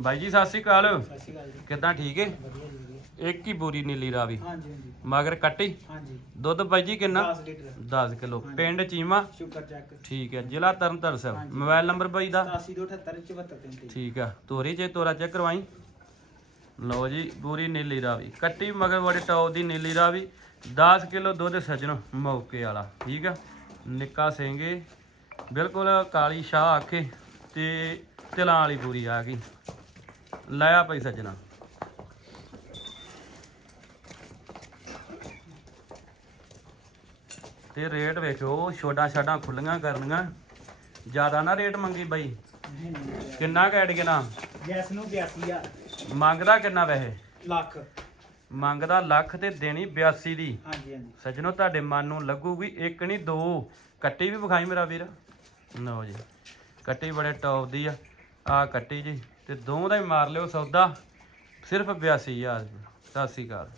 ਬਾਈ ਜੀ ਸਤਿ ਸ਼੍ਰੀ ਅਕਾਲ। ਸਤਿ ਸ਼੍ਰੀ ਅਕਾਲ ਜੀ। ਕਿੱਦਾਂ ਠੀਕ ਹੈ ਵਧੀਆ ਜੀ ਵਧੀਆ। ਇੱਕ ਹੀ ਬੋਰੀ ਨੀਲੀ ਰਾਵੀ। ਹਾਂਜੀ ਹਾਂਜੀ। ਮਗਰ ਕੱਟੀ? ਹਾਂਜੀ। ਦੁੱਧ ਬਾਈ ਜੀ ਕਿੰਨਾ? 10 ਲੀਟਰ। 10 ਕਿਲੋ। ਪਿੰਡ ਚੀਮਾ? Sugar check. ਠੀਕ ਹੈ ਜ਼ਿਲ੍ਹਾ ਤਰਨਤਾਰਨ ਸਾਹਿਬ। ਮੋਬਾਈਲ ਨੰਬਰ ਬਾਈ ਦਾ? 8278 7433 ਠੀਕ ਆ। ਤੋਰੀ ਜੇ ਤੋਰਾ ਚੈੱਕ ਕਰਵਾਈ। ਲਓ ਜੀ ਪੂਰੀ ਨੀਲੀ ਰਾਵੀ। ਕੱਟੀ ਮਗਰ ਬੜੇ ਟੌਪ ਦੀ ਨੀਲੀ ਰਾਵੀ। 10 ਕਿਲੋ ਦੁੱਧ ਸੱਜਣੋ ਮੌਕੇ ਵਾਲਾ। ਠੀਕ ਆ? ਨਿੱਕਾ ਸਿੰਘੇ ਬਿਲਕੁਲ ਕਾਲੀ ਸ਼ਾਹ ਆਖੇ ਤੇ ਤਿਲਾਂ ਵਾਲੀ ਪੂਰੀ ਆ ਗਈ। ਲਾਇਆ ਪਈ ਸੱਜਣਾ। ਤੇ ਰੇਟ ਵੇਖੋ ਛੋਟਾ ਛਾਟਾਂ ਖੁੱਲੀਆਂ ਕਰਨੀਆਂ। ਜ਼ਿਆਦਾ ਨਾ ਰੇਟ ਮੰਗੀ ਬਾਈ। ਕਿੰਨਾ ਕਹਿ ਗਿਆ ਗੈਸ ਨੂੰ 82000 ਮੰਗਦਾ ਕਿੰਨਾ ਵੈਸੇ? ਲੱਖ। ਮੰਗਦਾ ਲੱਖ ਤੇ ਦੇਣੀ 82 ਦੀ। ਹਾਂਜੀ ਹਾਂਜੀ। ਸੱਜਣੋ ਤੁਹਾਡੇ ਮਨ ਨੂੰ ਲੱਗੂਗੀ ਇੱਕ ਨਹੀਂ ਦੋ। ਕੱਟੀ ਵੀ ਵਿਖਾਈ ਮੇਰਾ ਵੀਰ। ਲਓ ਜੀ ਕੱਟੀ ਬੜੇ ਟੌਪ ਦੀ ਆ। ਆ ਕੱਟੀ ਜੀ। ਤੇ ਦੋ ਦਾ ਹੀ ਮਾਰ ਲਿਓ ਸੌਦਾ। ਸਿਰਫ 82000 ਸਤਿ ਸ਼੍ਰੀ ਅਕਾਲ।